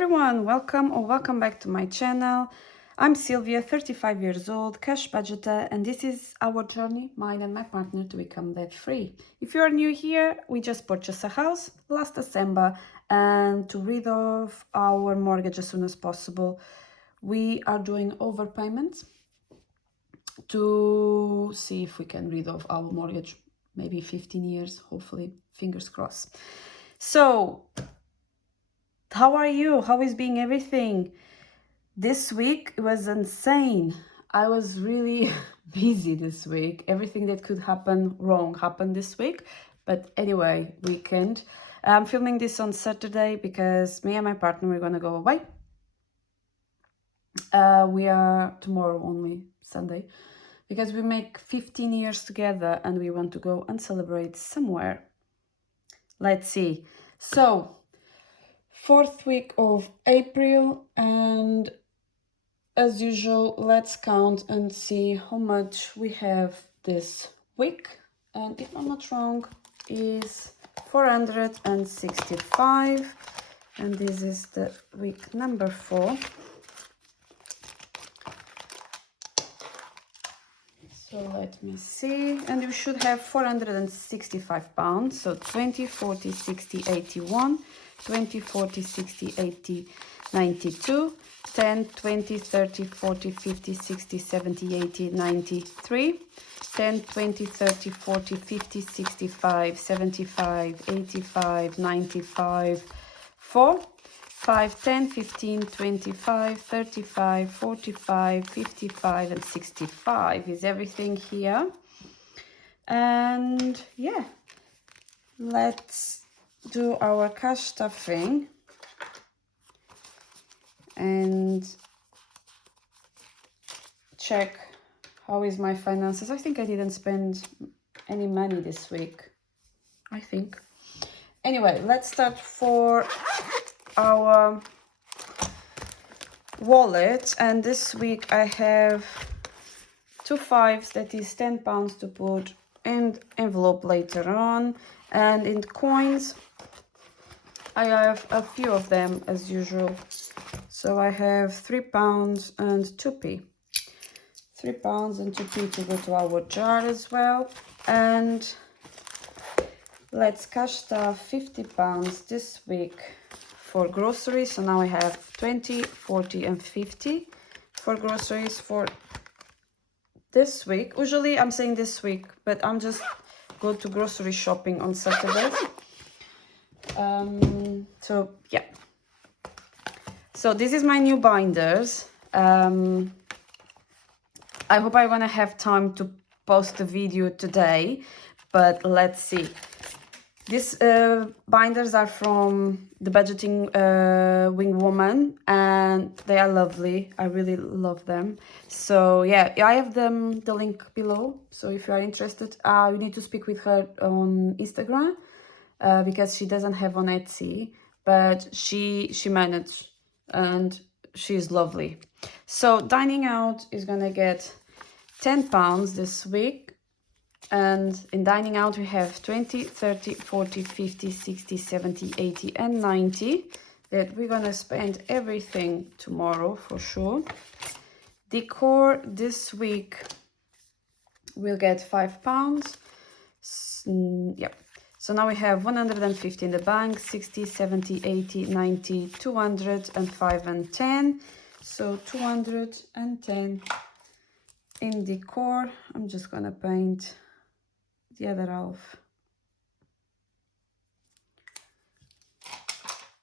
everyone, welcome back to my channel. I'm Sylvia, 35 years old, cash budgeter, and this is our journey, mine and my partner, to become debt free. If you are new here, we just purchased a house last December, and to rid off our mortgage as soon as possible, we are doing overpayments to see if we can rid of our mortgage, maybe 15 years, hopefully, fingers crossed. So how are you? How is being everything? This week was insane. I was really busy this week. Everything that could happen wrong happened this week. But anyway, weekend. I'm filming this on Saturday because me and my partner are gonna go away. We are tomorrow only, Sunday, because we make 15 years together and we want to go and celebrate somewhere. Let's see. So, 4th week of April, and as usual, let's count and see how much we have this week. And if I'm not wrong, is 465, and this is the week number 4. So let me see, and you should have 465 pounds. So 20, 40, 60, 81, 20, 40, 60, 80, 92, 10, 20, 30, 40, 50, 60, 70, 80, 93, 10, 20, 30, 40, 50, 65, 75, 85, 95, 4, 5, 10, 15, 25, 35, 45, 55, and 65 is everything here. And yeah, let's do our cash stuffing and check how is my finances. I think I didn't spend any money this week, I think. Anyway, let's start for our wallet, and this week I have 2 5s, that is 10 pounds to put in envelope later on, and in coins I have a few of them as usual. So I have 3 pounds and 2p, 3 pounds and 2p to go to our jar as well. And let's cash stuff 50 pounds this week for groceries. So now I have 20, 40 and 50 for groceries for this week. Usually I'm saying this week, but I'm just go to grocery shopping on Saturday. So yeah. So this is my new binders. I hope I'm gonna have time to post the video today, but let's see. These binders are from the budgeting wing woman, and they are lovely. I really love them. So yeah, I have them, the link below. So if you are interested, you need to speak with her on Instagram because she doesn't have on Etsy, but she managed, and she's lovely. So dining out is gonna get 10 pounds this week. And in dining out, we have 20, 30, 40, 50, 60, 70, 80, and 90 that we're going to spend everything tomorrow for sure. Decor this week will get 5 pounds. Yep. So now we have 150 in the bank, 60, 70, 80, 90, 200, and 5 and 10. So 210 in decor. I'm just going to paint the other half,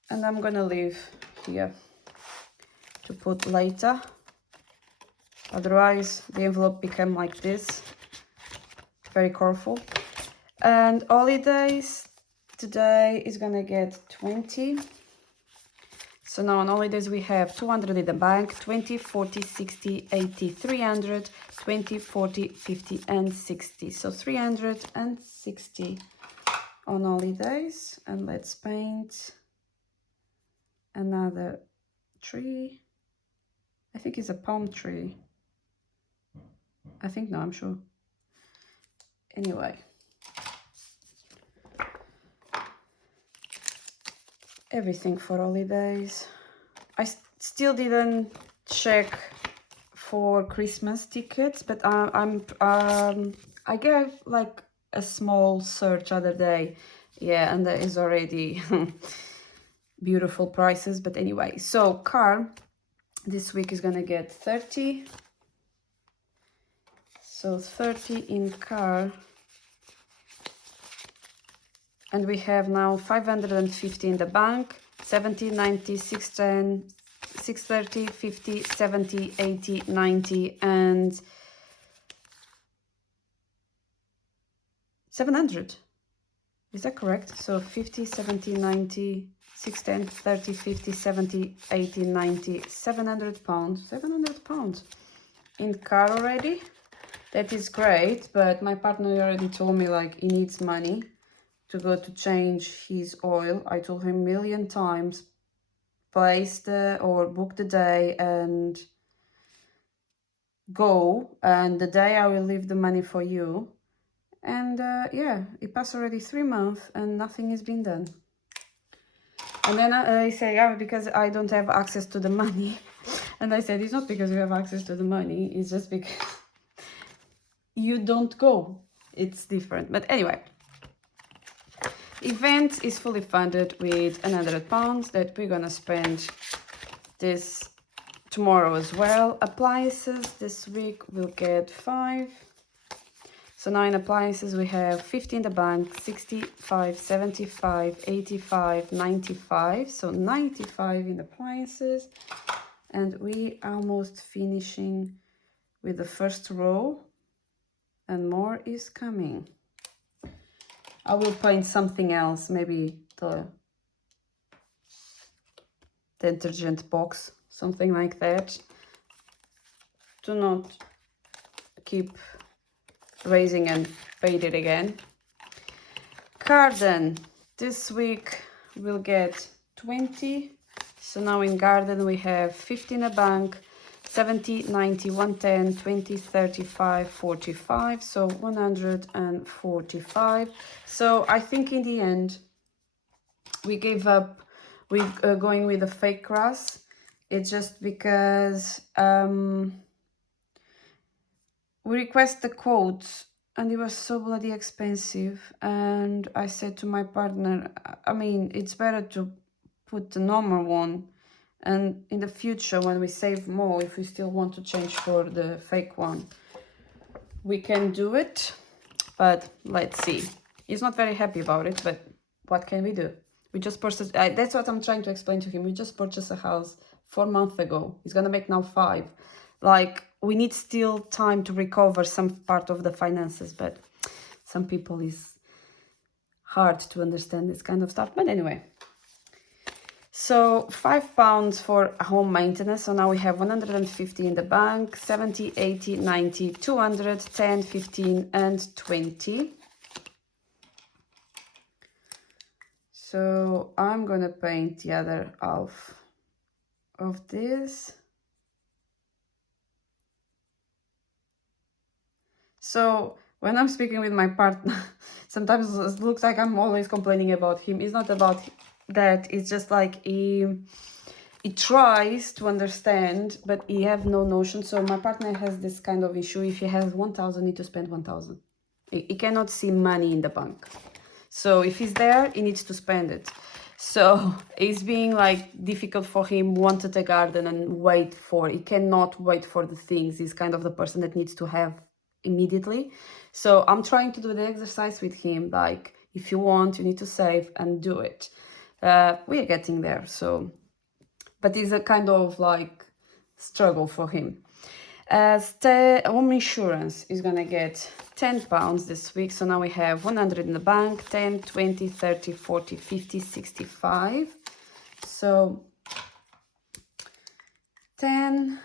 and I'm gonna leave here to put later, otherwise the envelope became like this, very colorful. And holidays today is gonna get 20. So now on holidays we have 200 in the bank, 20, 40, 60, 80, 300, 20, 40, 50 and 60. So 360 on holidays. And let's paint another tree. I think it's a palm tree. I think, no, I'm sure. Anyway. Everything for holidays. I still didn't check for Christmas tickets, but I gave like a small search other day. Yeah, and there is already beautiful prices. But anyway, so car this week is gonna get 30. So 30 in car. And we have now 550 in the bank, 70, 90, 610, 630, 50, 70, 80, 90, and 700. Is that correct? So 50, 70, 90, 610, 30, 50, 70, 80, 90, 700 pounds. 700 pounds in car already. That is great, but my partner already told me like he needs money to go to change his oil. I told him a million times, place or book the day and go, and the day I will leave the money for you. And yeah, it passed already 3 months and nothing has been done. And then I say, yeah, because I don't have access to the money. And I said, it's not because you have access to the money, it's just because you don't go. It's different. But anyway, event is fully funded with £100 that we're gonna spend this tomorrow as well. Appliances this week will get 5. So now in appliances we have 50 in the bank, 65, 75, 85, 95. So 95 in appliances. And we almost finishing with the first row and more is coming. I will paint something else, maybe the detergent box, something like that. Do not keep raising and paint it again. Garden, this week we'll get 20. So now in garden we have 50 in a bank, 70, 90, 110, 20, 35, 45, so 145. So I think in the end we gave up with going with the fake grass. It's just because we request the quotes and it was so bloody expensive, and I said to my partner, I mean, it's better to put the normal one, and in the future when we save more, if we still want to change for the fake one, we can do it. But let's see. He's not very happy about it, but what can we do? We just purchased, that's what I'm trying to explain to him. We just purchased a house 4 months ago. He's gonna make now 5. Like, we need still time to recover some part of the finances, but some people is hard to understand this kind of stuff. But anyway, so £5 for home maintenance. So now we have 150 in the bank, 70, 80, 90, 200, 10, 15, and 20. So I'm gonna paint the other half of this. So when I'm speaking with my partner, sometimes it looks like I'm always complaining about him. It's not about that. It's just like he tries to understand, but he have no notion. So my partner has this kind of issue. If he has 1,000, he need to spend 1,000. He cannot see money in the bank. So if he's there, he needs to spend it. So it's being like difficult for him, wanted a garden and wait for, he cannot wait for the things. He's kind of the person that needs to have immediately. So I'm trying to do the exercise with him, like, if you want, you need to save and do it. We are getting there. So, but it's a kind of like struggle for him. Home insurance is gonna get £10 this week. So now we have 100 in the bank, 10, 20, 30, 40, 50, 65. So 10,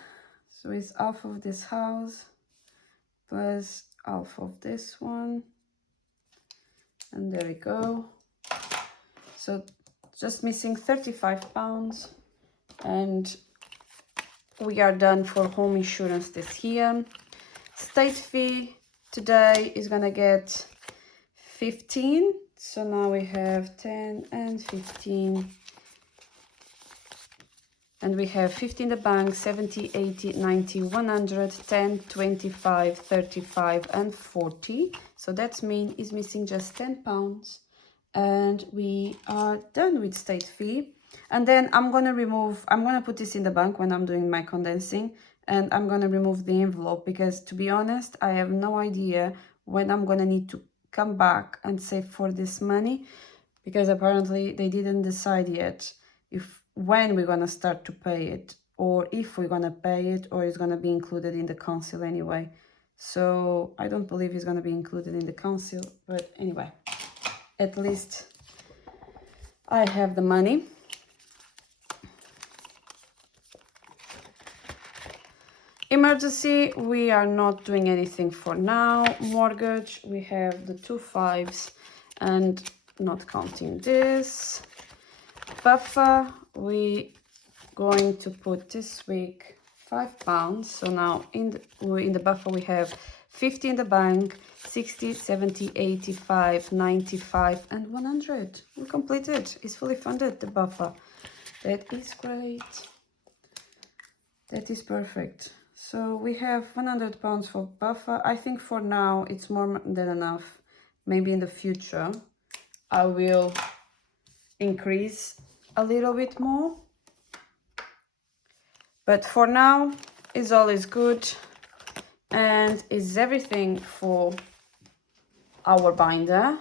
so it's half of this house plus half of this one, and there we go. So just missing £35, and we are done for home insurance this year. State fee today is gonna get 15. So now we have 10 and 15. And we have 50 in the bank, 70, 80, 90, 100, 10, 25, 35, and 40. So that means it's missing just £10. And we are done with state fee. And then I'm going to put this in the bank when I'm doing my condensing. And I'm going to remove the envelope because, to be honest, I have no idea when I'm going to need to come back and save for this money. Because apparently they didn't decide yet when we're going to start to pay it, or if we're going to pay it, or it's going to be included in the council anyway. So I don't believe it's going to be included in the council, but anyway, at least I have the money. Emergency, we are not doing anything for now. Mortgage, we have the 2 5s and not counting this. Buffer, we going to put this week £5. So now in the buffer we have 50 in the bank, 60, 70, 85, 95, and 100. We completed. It's fully funded, the buffer. That is great. That is perfect. So we have £100 for buffer. I think for now it's more than enough. Maybe in the future I will increase a little bit more. But for now, it's always good, and is everything for our binder.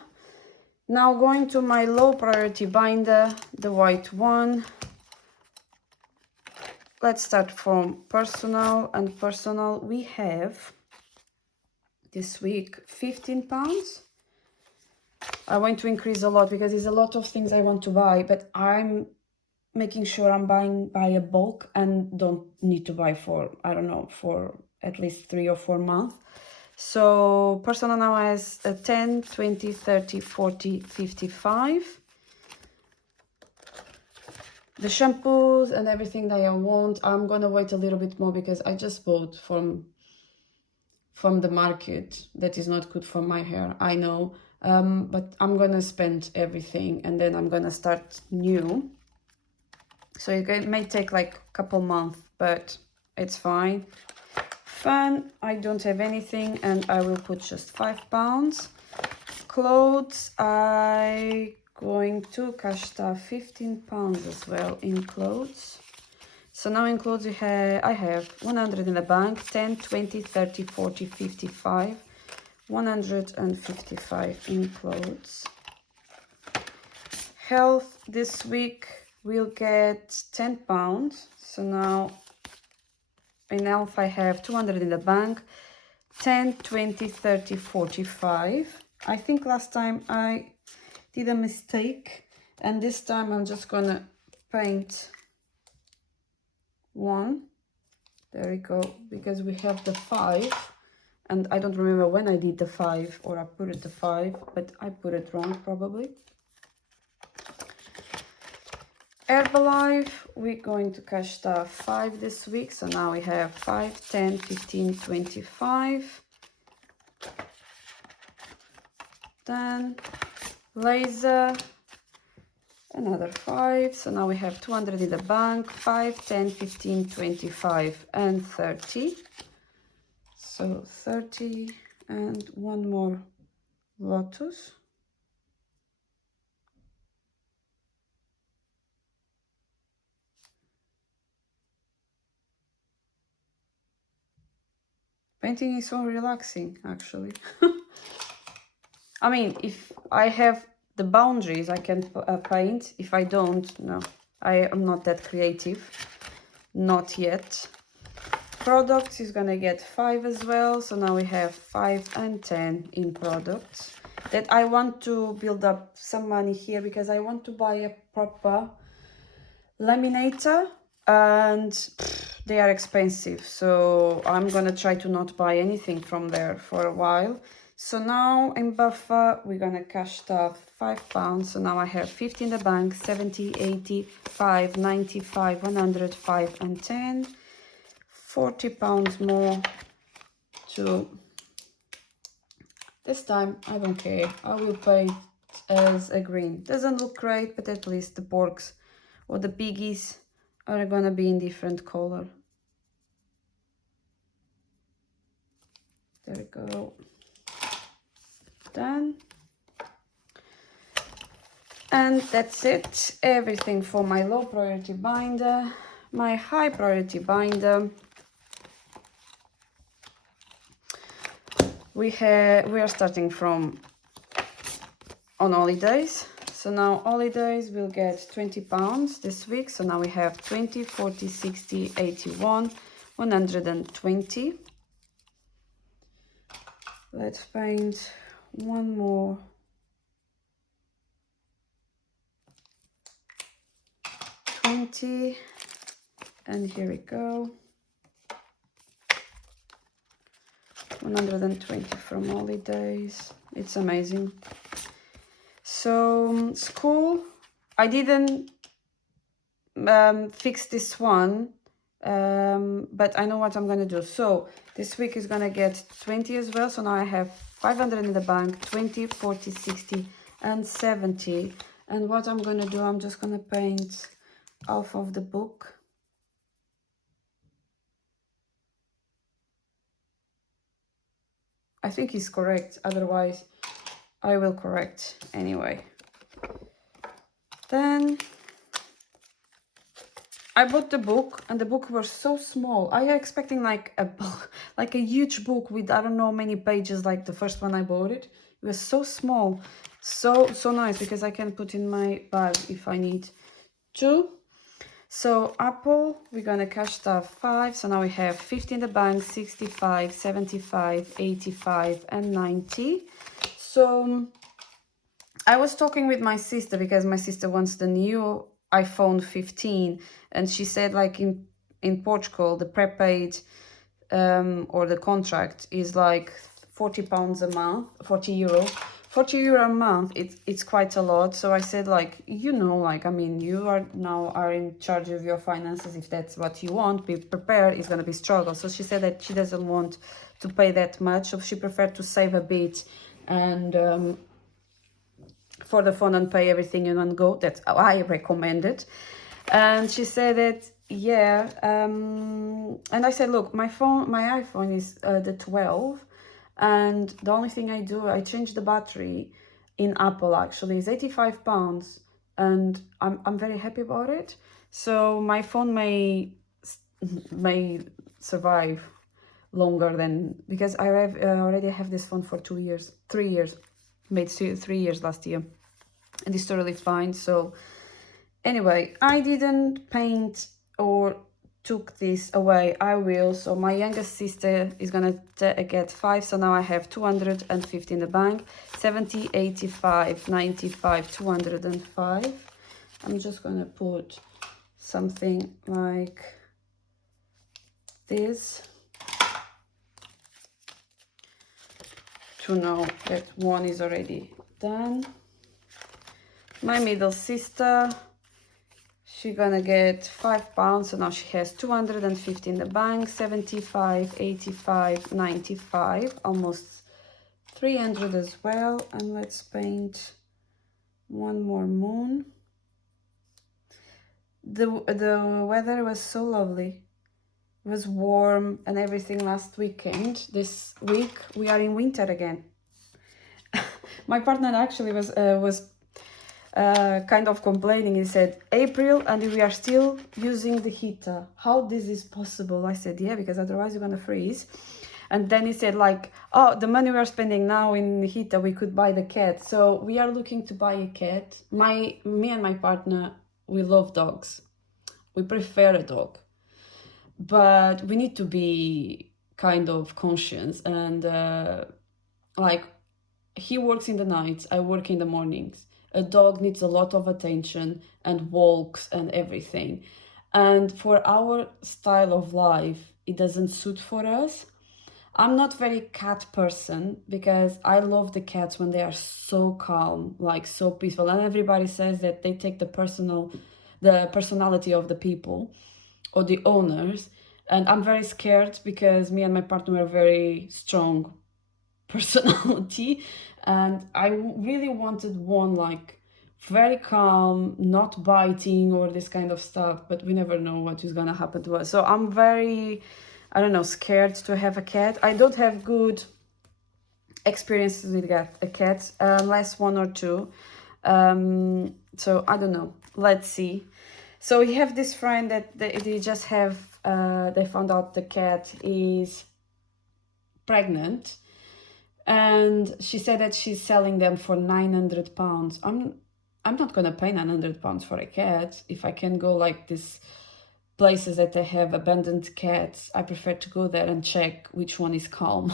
Now going to my low priority binder, the white one. Let's start from personal, and personal we have this week £15. I want to increase a lot because there's a lot of things I want to buy, but I'm making sure I'm buying by a bulk and don't need to buy for, I don't know, for at least 3 or 4 months. So personal now has a 10, 20, 30, 40, 55. The shampoos and everything that I want, I'm gonna wait a little bit more because I just bought from the market. That is not good for my hair, I know, but I'm gonna spend everything and then I'm gonna start new. So it may take like a couple months, but it's fine. Fun, I don't have anything and I will put just £5. Clothes, I going to cash stuff £15 as well in clothes. So now in clothes I have 100 in the bank, 10, 20, 30, 40, 55, 155 in clothes. Health this week we'll get £10. So now in health I have 200 in the bank, 10, 20, 30, 45. I think last time I did a mistake and this time I'm just gonna paint one. There we go, because we have the 5 and I don't remember when I did the 5 or I put it the 5, but I put it wrong probably. Herbalife, we're going to cash stuff 5 this week. So now we have 5, 10, 15, 25. Then laser, another 5. So now we have 200 in the bank, 5, 10, 15, 25, and 30. So 30 and one more Lotus. Painting is so relaxing, actually. I mean, if I have the boundaries, I can paint. If I don't, no. I am not that creative. Not yet. Products is gonna get 5 as well. So now we have 5 and 10 in products. That I want to build up some money here because I want to buy a proper laminator. And they are expensive, so I'm gonna try to not buy anything from there for a while. So now in buffer we're gonna cash stuff £5. So now I have 50 in the bank, 70, 85, 95, 105, and 10. £40 more to this time. I don't care, I will pay it as a green. Doesn't look great, but at least the porks or the piggies are gonna be in different color. There we go. Done. And that's it. Everything for my low priority binder. My high priority binder. We are starting from on holidays. So now holidays will get £20 this week. So now we have 20, 40, 60, 81, 120. Let's paint one more. And here we go. 120 from holidays. It's amazing. So school, I didn't fix this one, but I know what I'm gonna do. So this week is gonna get 20 as well. So now I have 500 in the bank, 20, 40, 60, and 70. And what I'm gonna do, I'm just gonna paint half of the book. I think it's correct, otherwise I will correct anyway. Then I bought the book, and the book was so small. I was expecting like a book, like a huge book with I don't know many pages like the first one I bought it. It was so small, so nice, because I can put in my bag if I need to. So Apple, we're gonna cash stuff 5. So now we have 50 in the bank, 65, 75, 85, and 90. So I was talking with my sister because my sister wants the new iPhone 15, and she said like in Portugal the prepaid or the contract is like £40 a month, 40 euro a month. It's quite a lot. So I said like, you know, like, I mean, you are in charge of your finances. If that's what you want, be prepared, it's gonna be struggle. So she said that she doesn't want to pay that much, so she preferred to save a bit and for the phone and pay everything in one go. That's how I recommend it. And she said that, yeah, and I said, look, my iPhone is the 12, and the only thing I do, I change the battery in Apple, actually. It's £85, and I'm very happy about it. So my phone may survive longer than, because I already have this phone for 3 years, made 3 years last year, and it's totally fine. So anyway, I didn't paint or took this away. I will. So my youngest sister is gonna get 5. So now I have 250 in the bank, 70, 85, 95, 205. I'm just gonna put something like this to know that one is already done. My middle sister, she's gonna get £5, so now she has 250 in the bank, 75, 85, 95, almost 300 as well. And let's paint one more moon. The weather was so lovely. It was warm and everything last weekend. This week we are in winter again. My partner actually was kind of complaining. He said, April, and we are still using the heater. How this is possible? I said, yeah, because otherwise you're gonna freeze. And then he said like, oh, the money we are spending now in the heater, we could buy the cat. So we are looking to buy a cat. Me and my partner, we love dogs. We prefer a dog. But we need to be kind of conscious, and like, he works in the nights, I work in the mornings. A dog needs a lot of attention and walks and everything. And for our style of life, it doesn't suit for us. I'm not very cat person because I love the cats when they are so calm, like so peaceful. And everybody says that they take the personality of the people or the owners. And I'm very scared because me and my partner are very strong personality, and I really wanted one like very calm, not biting or this kind of stuff, but we never know what is gonna happen to us. So I'm very, I don't know, scared to have a cat. I don't have good experiences with cats, unless one or two. So I don't know. Let's see. So we have this friend that they just have, they found out the cat is pregnant, and she said that she's selling them for £900. I'm not gonna pay £900 for a cat. If I can go like this places that they have abandoned cats, I prefer to go there and check which one is calm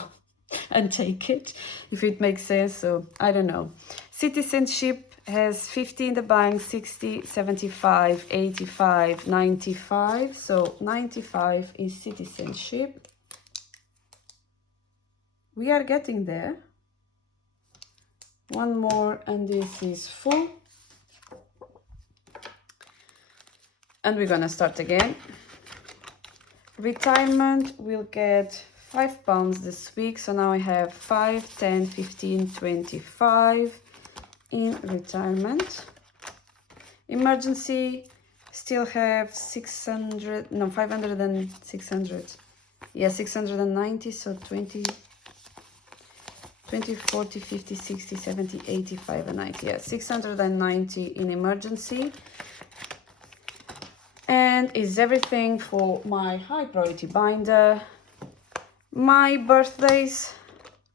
and take it, if it makes sense. So I don't know. Citizenship has 50 in the bank, 60, 75, 85, 95. So 95 is citizenship. We are getting there. One more and this is full. And we're gonna start again. Retirement will get £5 this week. So now I have 5, 10, 15, 25 in retirement. Emergency still have 600, no, 500 and 600. Yeah, 690, so 20, 40, 50, 60, 70, 85 and 90. Yeah, 690 in emergency. And is everything for my high priority binder. My birthdays,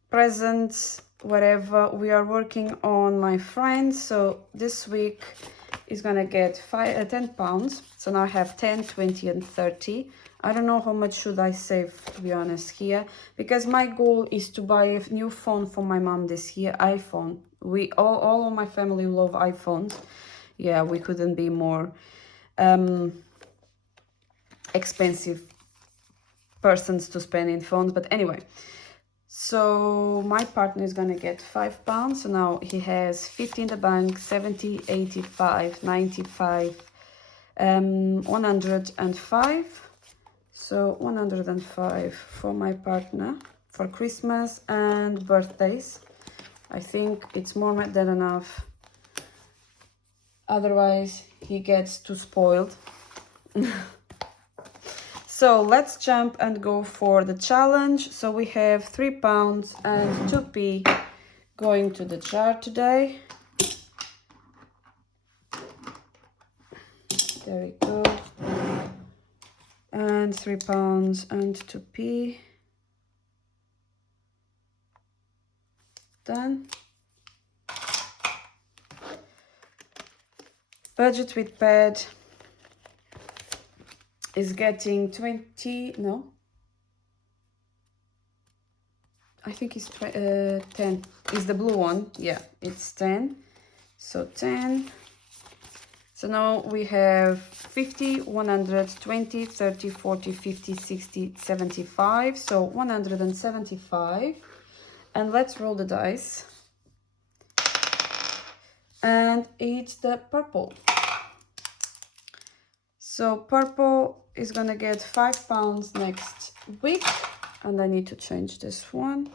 presents, whatever. We are working on my friends. So this week is gonna get £10. So now I have 10, 20 and 30. I don't know how much should I save, to be honest, here, because my goal is to buy a new phone for my mom this year, iPhone. We all of my family love iPhones. Yeah, we couldn't be more expensive persons to spend in phones. But anyway, so my partner is gonna get £5. So now he has 50 in the bank, 70, 85, 95, 105. So 105 for my partner for Christmas and birthdays. I think it's more than enough. Otherwise, he gets too spoiled. So let's jump and go for the challenge. So we have £3 and 2p going to the jar today. There we go. And £3 and 2p. Done. Budget with bed is getting 20, no, I think it's 10, is the blue one, yeah, it's 10, so 10, so now we have 50, 100, 20, 30, 40, 50, 60, 75, so 175, and let's roll the dice, and it's the purple. So purple is gonna get £5 next week, and I need to change this one.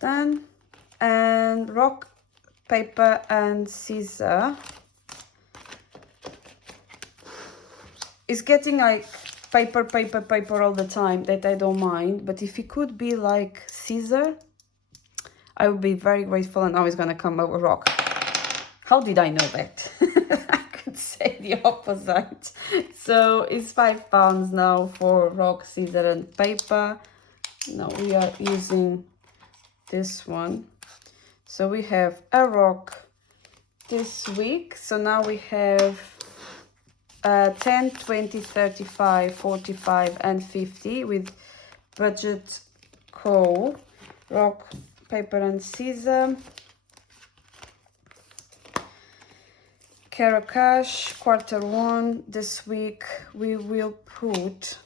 Done. And rock, paper and scissor is getting like paper all the time, that I don't mind, but if it could be like scissor, I would be very grateful. And now it's gonna come over rock. How did I know that? I could say the opposite. So it's £5 now for rock, scissor and paper. Now we are using this one. So we have a rock this week. So now we have 10, 20, 35, 45 and 50 with Budgetco, rock, paper and scissor. Carocash, Q1. This week we will put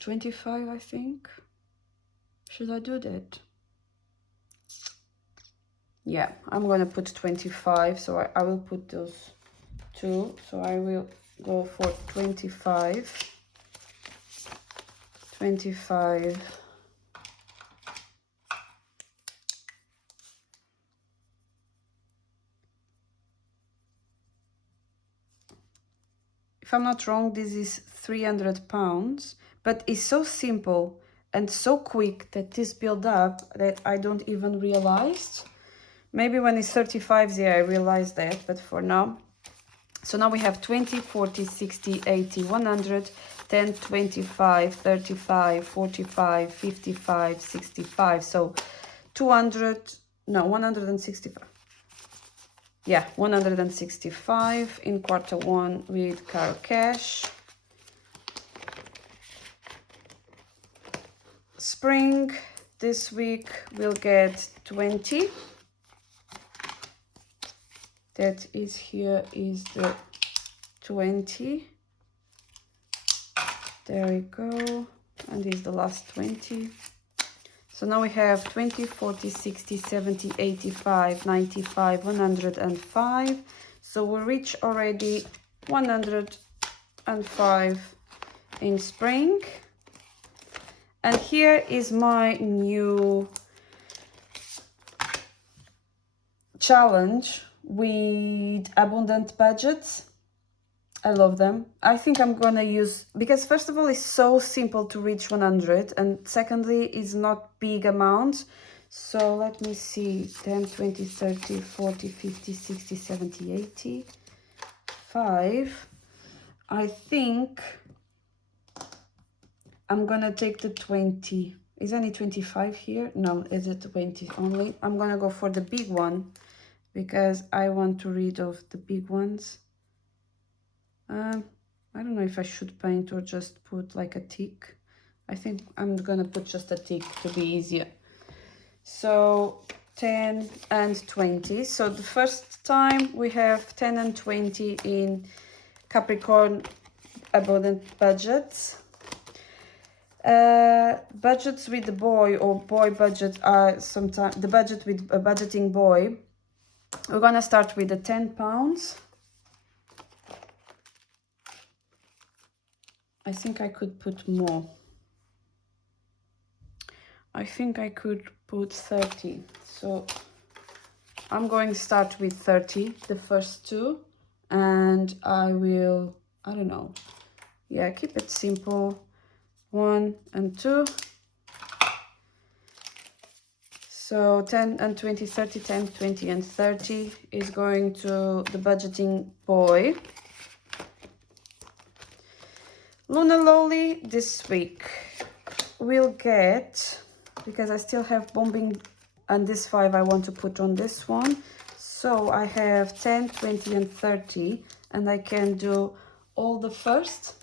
$25, I think. Should I do that? Yeah, I'm gonna put 25, so I will put those two. So I will go for 25. 25. If I'm not wrong, this is 300 pounds, but it's so simple and so quick that this build up that I don't even realize. Maybe when it's 35, yeah, I realize that, but for now. So now we have 20, 40, 60, 80, 100, 10, 25, 35, 45, 55, 65. So 200, no, 165. Yeah, 165 in quarter one with Caro Cash. Spring, this week we'll get 20. That is here is the 20. There we go. And this is the last 20. So now we have 20, 40, 60, 70, 85, 95, 105. So we reach already 105 in spring. And here is my new challenge with abundant budgets. I love them. I think I'm gonna use, because first of all, it's so simple to reach 100, and secondly, it's not big amounts. So let me see, 10, 20, 30, 40, 50, 60, 70, 80, 5. I think I'm gonna take the 20. Is any 25 here? No, is it 20 only? I'm gonna go for the big one because I want to read off the big ones. I don't know if I should paint or just put like a tick. I think I'm gonna put just a tick to be easier. So 10 and 20. So the first time we have 10 and 20 in Capricorn abundant budgets. Budgets with the boy or boy budget are sometimes the budget with a budgeting boy. We're gonna start with the £10. I think I could put more. I think I could put 30. So I'm going to start with 30, the first two, and I will, I don't know. Yeah, keep it simple. 1 and 2. So 10 and 20, 30, 10, 20 and 30 is going to the budgeting boy. LUNALLOLY this week will get, because I still have bombing, and this 5 I want to put on this one. So I have 10, 20 and 30, and I can do all the first.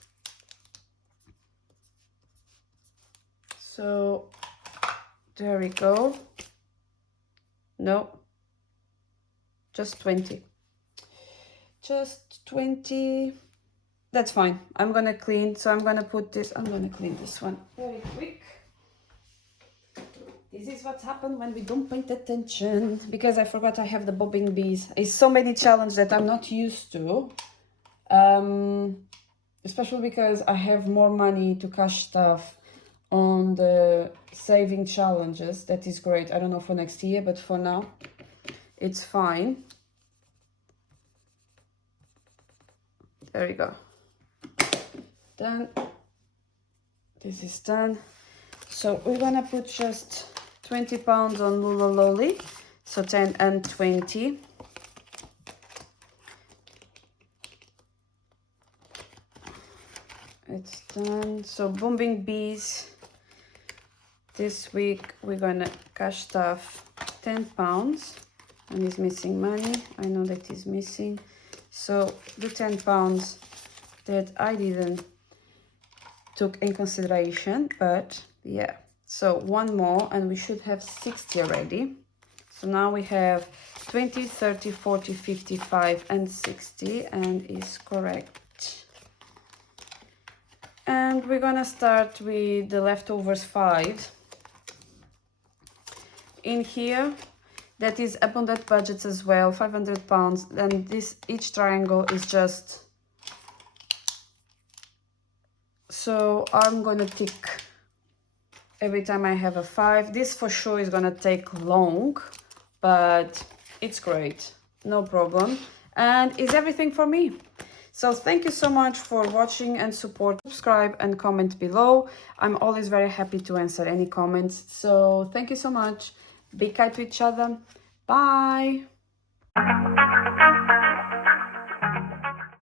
So there we go. No, just 20. Just 20. That's fine. I'm gonna clean. So I'm gonna put this. I'm gonna clean this one very quick. This is what's happened when we don't pay attention. Because I forgot I have the bobbing bees. It's so many challenges that I'm not used to. Especially because I have more money to cash stuff on the saving challenges. That is great. I don't know for next year, but for now it's fine. There we go. Done. This is done. So we're gonna put just £20 on LUNALLOLY. So 10 and 20. It's done. So bombing bees. This week we're gonna cash stuff £10, and he's missing money. I know that he's missing. So the £10 that I didn't took in consideration, but yeah. So one more and we should have 60 already. So now we have 20, 30, 40, 55 and 60, and is correct. And we're gonna start with the leftovers 5. In here, that is abundant budgets as well, £500, and this each triangle is just So I'm gonna tick every time I have a 5. This for sure is gonna take long, but it's great, no problem. And is everything for me. So thank you so much for watching and support. Subscribe and comment below. I'm always very happy to answer any comments. So thank you so much. Be kind to each other. Bye.